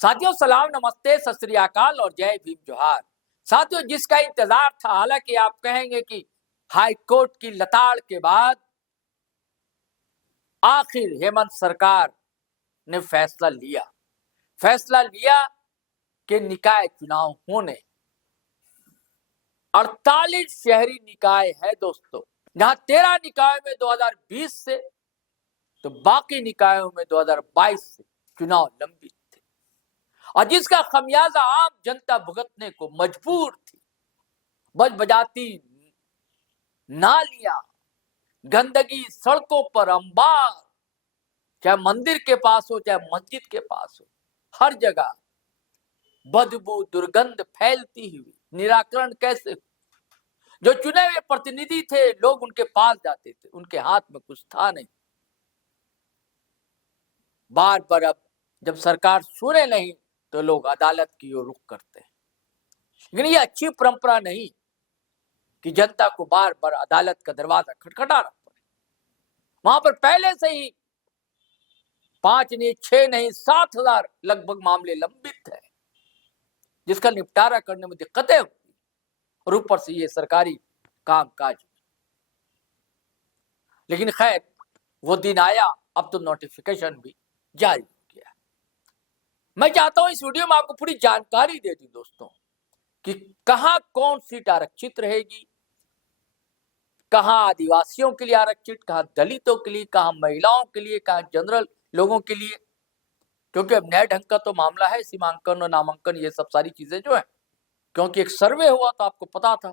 साथियों सलाम, नमस्ते, सत श्री अकाल और जय भीम जोहार। साथियों, जिसका इंतजार था, हालांकि आप कहेंगे कि हाई कोर्ट की लताड़ के बाद आखिर हेमंत सरकार ने फैसला लिया कि निकाय चुनाव होने। 48 शहरी निकाय है दोस्तों, जहां 13 निकायों में 2020 से तो बाकी निकायों में 2022 से चुनाव लंबित थे और जिसका खमियाजा आम जनता भुगतने को मजबूर थी। बज बजाती नालियां, गंदगी सड़कों पर अंबार, चाहे मंदिर के पास हो चाहे मस्जिद के पास हो, हर जगह बदबू दुर्गंध फैलती हुई। निराकरण कैसे? जो चुने हुए प्रतिनिधि थे, लोग उनके पास जाते थे, उनके हाथ में कुछ था नहीं। बार बार अब जब सरकार सुने नहीं तो लोग अदालत की ओर रुख करते हैं। लेकिन ये अच्छी परंपरा नहीं कि जनता को बार बार अदालत का दरवाजा खटखटाना पड़े। वहां पर पहले से ही 5 नहीं 6 नहीं 7,000 लगभग मामले लंबित है, जिसका निपटारा करने में दिक्कतें होती और ऊपर से ये सरकारी कामकाज। लेकिन खैर, वो दिन आया, अब तो नोटिफिकेशन भी जारी हो गया। मैं चाहता हूं इस वीडियो में आपको पूरी जानकारी दे दूं दोस्तों कि कहां कौन सीट आरक्षित रहेगी, कहां आदिवासियों के लिए आरक्षित, कहां दलितों के लिए, कहां महिलाओं के लिए, कहां जनरल लोगों के लिए। क्योंकि अब नए ढंग का तो मामला है, सीमांकन और नामांकन, ये सब सारी चीजें जो है। क्योंकि एक सर्वे हुआ तो आपको पता था,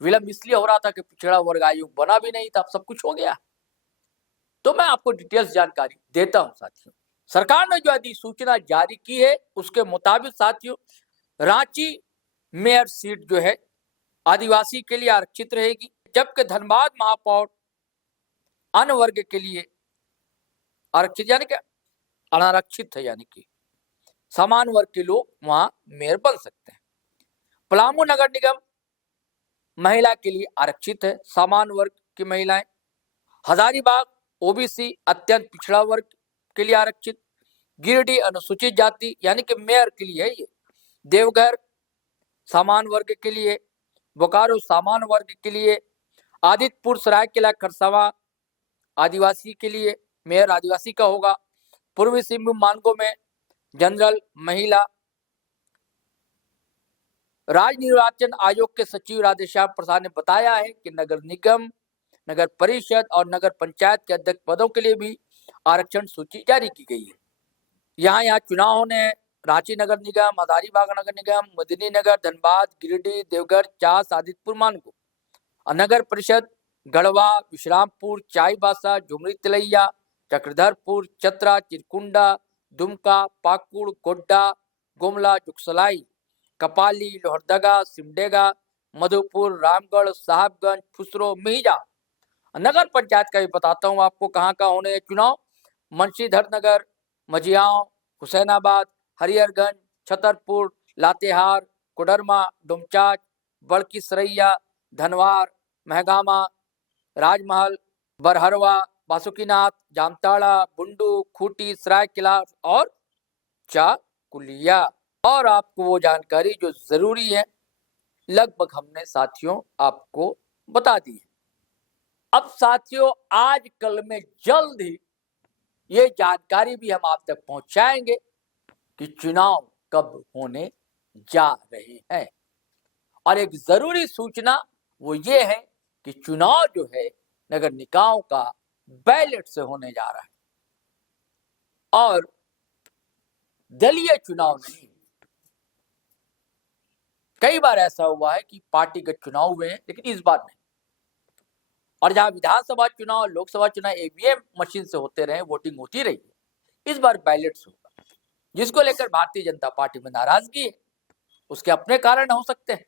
विलंब इसलिए हो रहा था कि पिछड़ा वर्ग आयोग बना भी नहीं था, अब सब कुछ हो गया। तो मैं आपको डिटेल्स जानकारी देता हूं साथियों। सरकार ने जो अधिसूचना जारी की है उसके मुताबिक साथियों, रांची मेयर सीट जो है आदिवासी के लिए आरक्षित रहेगी, जबकि धनबाद महापौर अन्य वर्ग के लिए आरक्षित, यानी कि अनारक्षित है, यानी कि समान वर्ग के लोग वहां मेयर बन सकते हैं। पलामू नगर निगम महिला के लिए आरक्षित है, समान वर्ग की महिलाएं। हजारीबाग ओबीसी अत्यंत पिछड़ा वर्ग के लिए आरक्षित। गिरिडीह अनुसूचित जाति यानी कि मेयर के लिए है ये। देवघर समान वर्ग के लिए। बोकारो समान वर्ग के लिए। आदित्यपुर सरायकेला खरसावां आदिवासी के लिए मेयर आदिवासी का होगा। पूर्वी सिंहभूम मानगो में जनरल महिला। राज्य निर्वाचन आयोग के सचिव राधेश्याम प्रसाद ने बताया है कि नगर निगम, नगर परिषद और नगर पंचायत के अध्यक्ष पदों के लिए भी आरक्षण सूची जारी की गई है। यहाँ चुनाव होने हैं। रांची नगर निगम, हजारीबाग नगर निगम, मेदिनीनगर, धनबाद, गिरिडीह, देवघर, चास, आदित्यपुर मानगो। नगर परिषद गढ़वा, विश्रामपुर, चाईबासा, झुमरी तिलैया, चक्रधरपुर, चतरा, चिरकुंडा, दुमका, पाकुड़, गोड्डा, गुमला, जुगसलाई, कपाली, लोहरदगा, सिमडेगा, मधुपुर, रामगढ़, साहबगंज, फुसरो, मिहिजा। नगर पंचायत का भी बताता हूँ आपको कहाँ कहाँ होने हैं चुनाव। मुंशीधर नगर, मझियाओं, हुसैनाबाद, हरिहरगंज, छतरपुर, लातेहार, कोडरमा, डुमचाच, बड़की सरैया, धनवार, महगामा, राजमहल, बरहरवा, बासुकीनाथ, जामताड़ा, बुंडू, खूंटी, सरायकेला और चाकुलिया। और आपको वो जानकारी जो जरूरी है लगभग हमने साथियों आपको बता दी है। अब साथियों आज कल में जल्द ही ये जानकारी भी हम आप तक पहुंचाएंगे कि चुनाव कब होने जा रहे हैं। और एक जरूरी सूचना वो ये है कि चुनाव जो है नगर निकायों का बैलेट से होने जा रहा है और दलीय चुनाव नहीं। कई बार ऐसा हुआ है कि पार्टीगत चुनाव हुए हैं, लेकिन इस बार नहीं। और जहां विधानसभा चुनाव, लोकसभा चुनाव ईवीएम मशीन से होते रहे, वोटिंग होती रही है, इस बार बैलेट से होगा, जिसको लेकर भारतीय जनता पार्टी में नाराजगी है। उसके अपने कारण हो सकते हैं।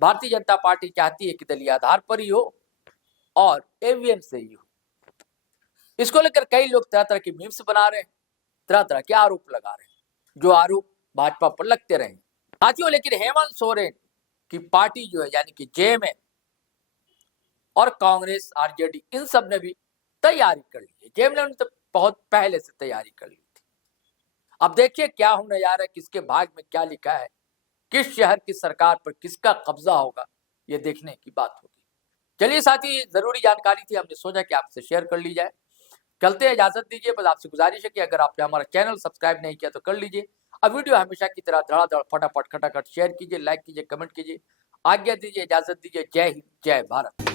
भारतीय जनता पार्टी चाहती है कि दलीय आधार पर ही हो और ईवीएम से ही हो। इसको लेकर कई लोग तरह तरह की मीम्स बना रहे हैं, तरह तरह के आरोप लगा रहे हैं, जो आरोप भाजपा पर लगते रहे साथियों। लेकिन हेमंत सोरेन की पार्टी जो है यानी कि जेएमएम और कांग्रेस, आरजेडी, इन सब ने भी तैयारी कर ली है। जेएमएम ने तो बहुत पहले से तैयारी कर ली थी। अब देखिए क्या होने जा रहा है, किसके भाग में क्या लिखा है, किस शहर की सरकार पर किसका कब्जा होगा, ये देखने की बात होगी। चलिए साथी, जरूरी जानकारी थी, हमने सोचा कि आपसे शेयर कर ली जाए। चलते हैं, इजाजत दीजिए। बस आपसे गुजारिश है कि अगर आपने हमारा चैनल सब्सक्राइब नहीं किया तो कर लीजिए। अब वीडियो हमेशा की तरह धड़ाधड़ फटाफट खटाखट शेयर कीजिए, लाइक कीजिए, कमेंट कीजिए। आज्ञा दीजिए, इजाजत दीजिए। जय हिंद, जय भारत।